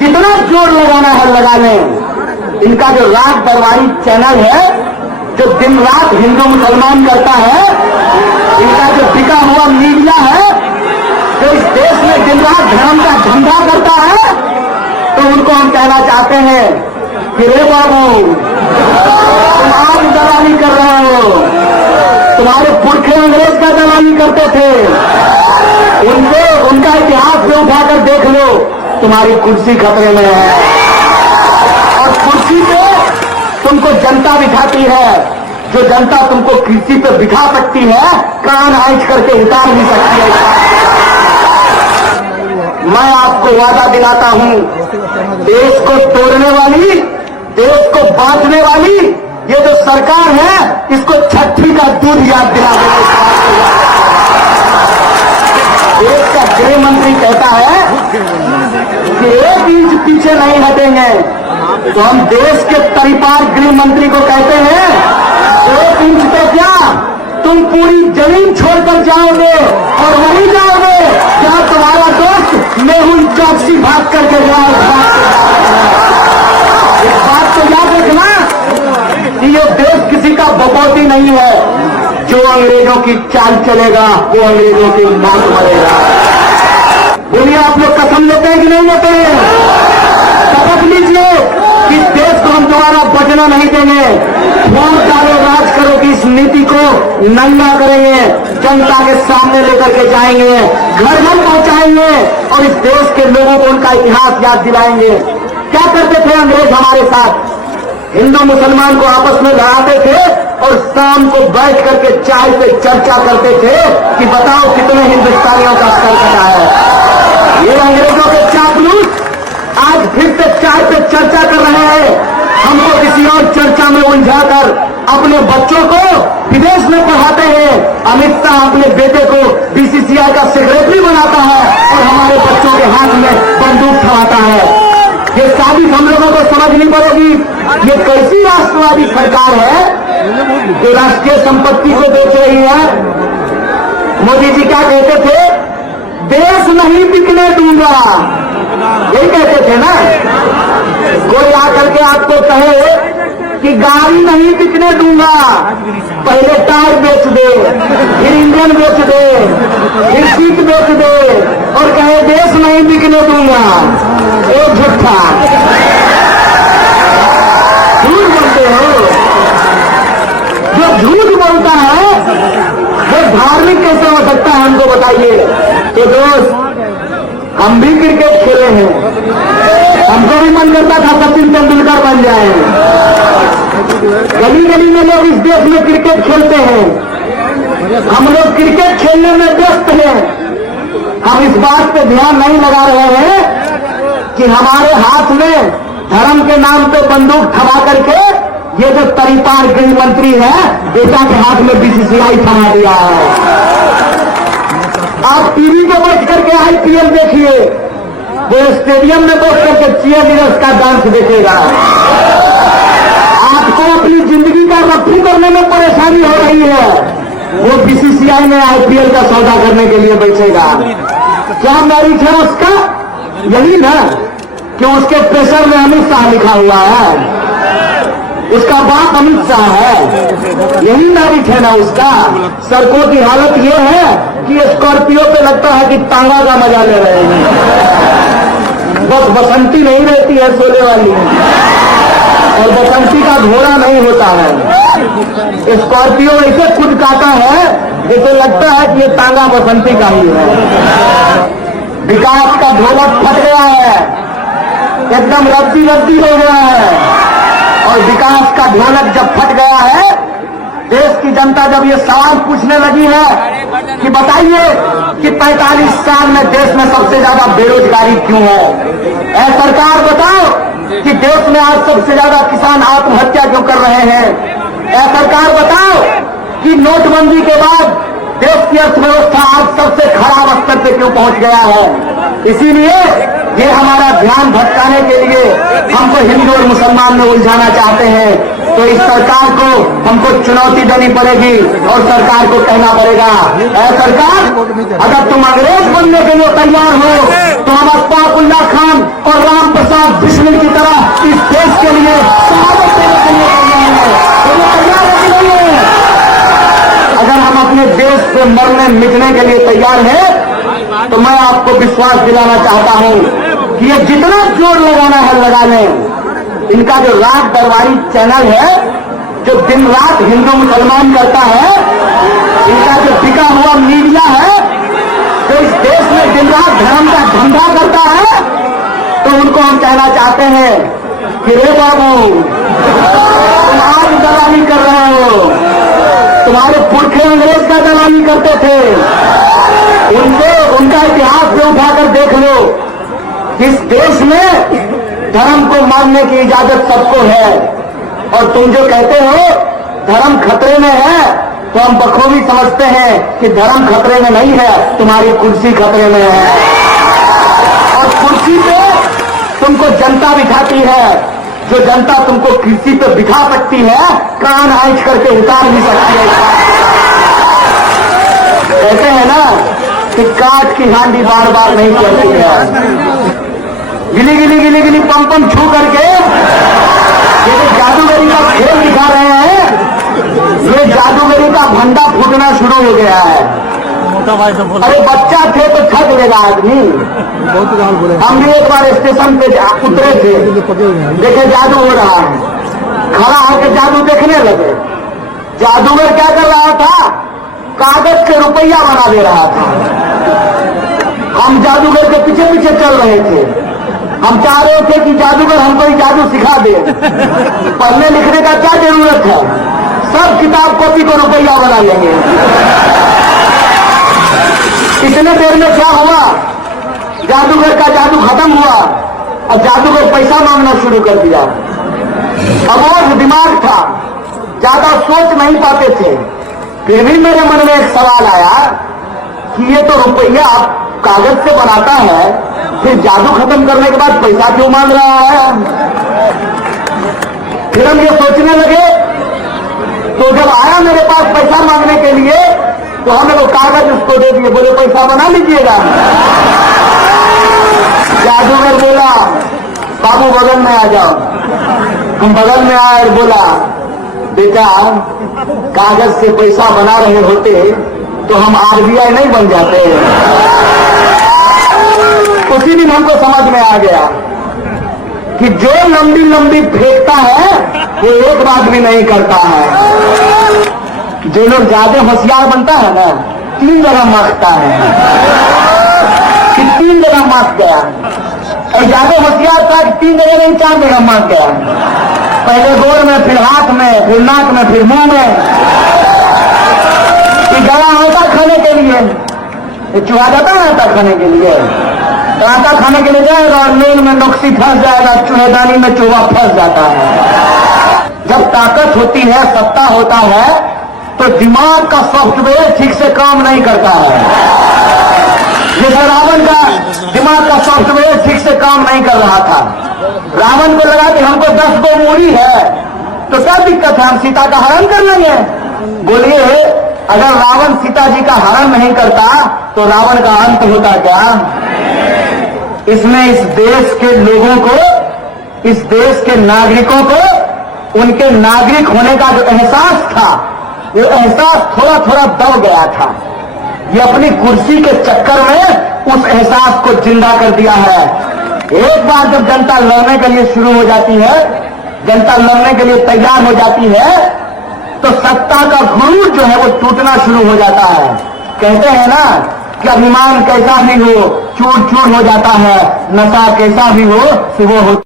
कितना जोर लगाना है लगा लें। इनका जो राज दरबारी चैनल है, जो दिन रात हिंदू मुसलमान करता है, इनका जो बिका हुआ मीडिया है, जो इस देश में दिन रात धर्म का धंधा करता है, तो उनको हम कहना चाहते हैं कि रे बाबू, तुम आज दलाली कर रहे हो। तुम्हारे पुरखे अंग्रेज का दलाली करते थे, उनका इतिहास में उठाकर देख लो, तुम्हारी कुर्सी खतरे में है। और कुर्सी पे तुमको जनता बिठाती है, जो जनता तुमको कुर्सी पे बिठा सकती है, कान आंच करके उतार भी सकती है। मैं आपको वादा दिलाता हूं, देश को तोड़ने वाली, देश को बांटने वाली ये जो सरकार है, इसको छठी का दूध याद दिला देगा। देश का गृह मंत्री कहता है कि 1 इंच पीछे नहीं हटेंगे, तो हम देश के परिपाल गृह मंत्री को कहते हैं 1 इंच पे क्या, तुम पूरी जमीन छोड़कर जाओगे और वहीं जाओगे जहां तुम्हारा दोस्त मेहुल चौकसी भाग करके जाएगा। इस बात को याद रखना कि ये देश किसी का बपौती नहीं है। जो अंग्रेजों की चाल चलेगा वो अंग्रेजों की मौत मरेगा। बोलिए, आप लोग कसम लेते हैं कि नहीं लेते हैं? शपथ लीजिए कि देश को हम दोबारा बचना नहीं देंगे। वोट डालो, राज करो की इस नीति को नंगा करेंगे, जनता के सामने लेकर के जाएंगे, घर घर पहुंचाएंगे और इस देश के लोगों को उनका इतिहास याद दिलाएंगे। क्या करते थे अंग्रेज हमारे साथ? हिंदू मुसलमान को आपस में लड़ाते थे और शाम को बैठ करके चाय पे चर्चा करते थे कि बताओ कितने हिंदुस्तानियों का सर कटा है। ये अंग्रेजों के चापलूस आज फिर से चाय पे चर्चा कर रहे हैं, हमको किसी और चर्चा में उलझाकर अपने बच्चों को विदेश में पढ़ाते हैं। अमित शाह अपने बेटे को बीसीसीआई का सेक्रेटरी बनाता है और हमारे बच्चों के हाथ में बंदूक थमाता है। ये साबित हम लोगों को समझनी पड़ेगी, ये कैसी राष्ट्रवादी सरकार है जो राष्ट्रीय संपत्ति को बेच रही है। मोदी जी क्या कहते थे? देश नहीं बिकने दूंगा, यही कहते थे ना। कोई आकर के आपको कहे कि गाड़ी नहीं बिकने दूंगा, पहले टायर बेच दे, फिर इंजन बेच दे, फिर सीट बेच दे और कहे देश नहीं बिकने दूंगा, ये झूठा, झूठ बोलते हो। जो झूठ बोलता है वो धार्मिक कैसे हो सकता है, हमको बताइए। तो दोस्त, हम भी क्रिकेट खेले हैं, हमको भी मन करता था सचिन तेंदुलकर बन जाए। गली गली में लोग इस देश में क्रिकेट खेलते हैं, हम लोग क्रिकेट खेलने में व्यस्त हैं। हम इस बात पे ध्यान नहीं लगा रहे हैं कि हमारे हाथ में धर्म के नाम पे बंदूक थमा करके ये जो परिपाल गृह मंत्री है, बेटा के हाथ में बीसीसीआई थमा दिया है। आप टीवी पे बैठ करके आईपीएल देखिए, वो स्टेडियम में बैठ करके चीयर लीडर्स का डांस देखेगा। आपको अपनी जिंदगी का रफ्फू करने में परेशानी हो रही है, वो बीसीसीआई में आईपीएल का सौदा करने के लिए बैठेगा। क्या मेरिट है उसका? यही ना कि उसके प्रेशर में अमित शाह लिखा हुआ है, उसका बाप अमित शाह है, यही मेरिट है ना उसका। सड़कों की हालत ये है कि स्कॉर्पियो पे लगता है कि तांगा का मजा ले रहे हैं। बस बसंती नहीं रहती है सोले वाली, और बसंती का घोड़ा नहीं होता है। स्कॉर्पियो ऐसे खुद काटा है जैसे लगता है कि ये तांगा बसंती का ही है। विकास का ढोलक फट गया है, एकदम रद्दी रद्दी हो गया है। और विकास का ढोलक जब फट गया है, देश की जनता जब ये सवाल पूछने लगी है कि बताइए कि 45 साल में देश में सबसे ज्यादा बेरोजगारी क्यों है? ऐ सरकार बताओ कि देश में आज सबसे ज्यादा किसान आत्महत्या क्यों कर रहे हैं? ऐ सरकार बताओ कि नोटबंदी के बाद देश की अर्थव्यवस्था आज सबसे खराब स्तर पे क्यों पहुंच गया है? इसीलिए ये हमारा ध्यान भटकाने के लिए हमको हिंदू और मुसलमान में उलझाना चाहते हैं। तो इस सरकार को हमको चुनौती देनी पड़ेगी और सरकार को कहना पड़ेगा, ऐ सरकार, अगर तुम अंग्रेज बनने के लिए तैयार हो तो हम अशफाक उल्लाह खान और राम प्रसाद मिटने के लिए तैयार है, तो मैं आपको विश्वास दिलाना चाहता हूं कि ये जितना जोर लगाना है लगा लें। इनका जो राज दरबारी चैनल है, जो दिन रात हिंदू मुसलमान करता है, इनका जो बिका हुआ मीडिया है, जो इस देश में दिन रात धर्म का धंधा करता है, तो उनको हम कहना चाहते हैं कि रे बाबू, तुम आज दलाली कर रहे हो, तुम्हारे पुरखे अंग्रेज का दलाली करते थे। उनका इतिहास में उठाकर देख लो। इस देश में धर्म को मानने की इजाजत सबको है, और तुम जो कहते हो धर्म खतरे में है, तो हम बखूबी समझते हैं कि धर्म खतरे में नहीं है, तुम्हारी कुर्सी खतरे में है। और कुर्सी पे तुमको जनता बिठाती है, जो जनता तुमको कुर्सी पे बिठा सकती है, कान आंच करके उतार भी सकती है। कहते हैं ना कि काठ की हांडी बार बार नहीं चलती है। गिली गिली गिली गिली पम पम छू करके ये जो जादूगरी का खेल दिखा रहे हैं, ये जादूगरी का भंडा फूटना शुरू हो गया है। अरे बच्चा थे तो थक लेगा आदमी। हम भी एक बार स्टेशन पे उतरे थे, देखे जादू हो रहा है, खड़ा होकर जादू देखने लगे। जादूगर क्या कर रहा था? कागज के रुपया बना दे रहा था। हम जादूगर के पीछे पीछे चल रहे थे। हम चाह रहे थे कि जादूगर हमको ही जादू सिखा दे। पढ़ने लिखने का क्या जरूरत है, सब किताब कॉपी को रुपया बना लेंगे। इतने देर में क्या हुआ? जादूगर का जादू खत्म हुआ और जादूगर पैसा मांगना शुरू कर दिया। अबोध दिमाग था, ज्यादा सोच नहीं पाते थे। फिर भी मेरे मन में एक सवाल आया कि ये तो रुपया कागज से बनाता है, फिर जादू खत्म करने के बाद पैसा क्यों मांग रहा है? फिर हम ये सोचने लगे। तो जब आया मेरे पास पैसा मांगने के लिए, तो हमने वो कागज उसको दे दिए, बोले पैसा बना लीजिएगा। जादूगर बोला बाबू बगल में आ जाओ। हम बगल में आए और बोला बेटा, कागज से पैसा बना रहे होते तो हम आरबीआई नहीं बन जाते। उसी दिन हमको समझ में आ गया कि जो लंबी लंबी फेंकता है वो एक बात भी नहीं करता है। जो लोग ज्यादा होशियार बनता है ना, 3 जगह मांगता है कि 3 जगह मांग गया, और ज्यादा होशियार था कि 3 जगह नहीं 4 जगह मांग गया। पहले गोर में, फिर हाथ में, फिर नाक में, फिर मुंह में। कि गला आटा खाने के लिए, चूहा जाता है आटा खाने के लिए, तो आटा खाने के लिए जाएगा और मेल में नोक्सी फंस जाएगा, चूहेदानी में चूहा फंस जाता है। जब ताकत होती है, सत्ता होता है, तो दिमाग का सॉफ्टवेयर ठीक से काम नहीं करता है। जैसे रावण का दिमाग का सॉफ्टवेयर ठीक से काम नहीं कर रहा था। रावण को लगा कि हमको 10 गो मूड़ी है, तो क्या दिक्कत है, हम सीता का हरण कर लेंगे। बोलिए, अगर रावण सीता जी का हरण नहीं करता तो रावण का अंत होता क्या? इसमें इस देश के लोगों को, इस देश के नागरिकों को उनके नागरिक होने का जो एहसास था, वो एहसास थोड़ा थोड़ा दब गया था। ये अपनी कुर्सी के चक्कर में उस एहसास को जिंदा कर दिया है। एक बार जब जनता लड़ने के लिए शुरू हो जाती है, जनता लड़ने के लिए तैयार हो जाती है, तो सत्ता का गुरूर जो है वो टूटना शुरू हो जाता है। कहते हैं ना कि अभिमान कैसा भी हो चूर चूर हो जाता है, नशा कैसा भी हो वो हो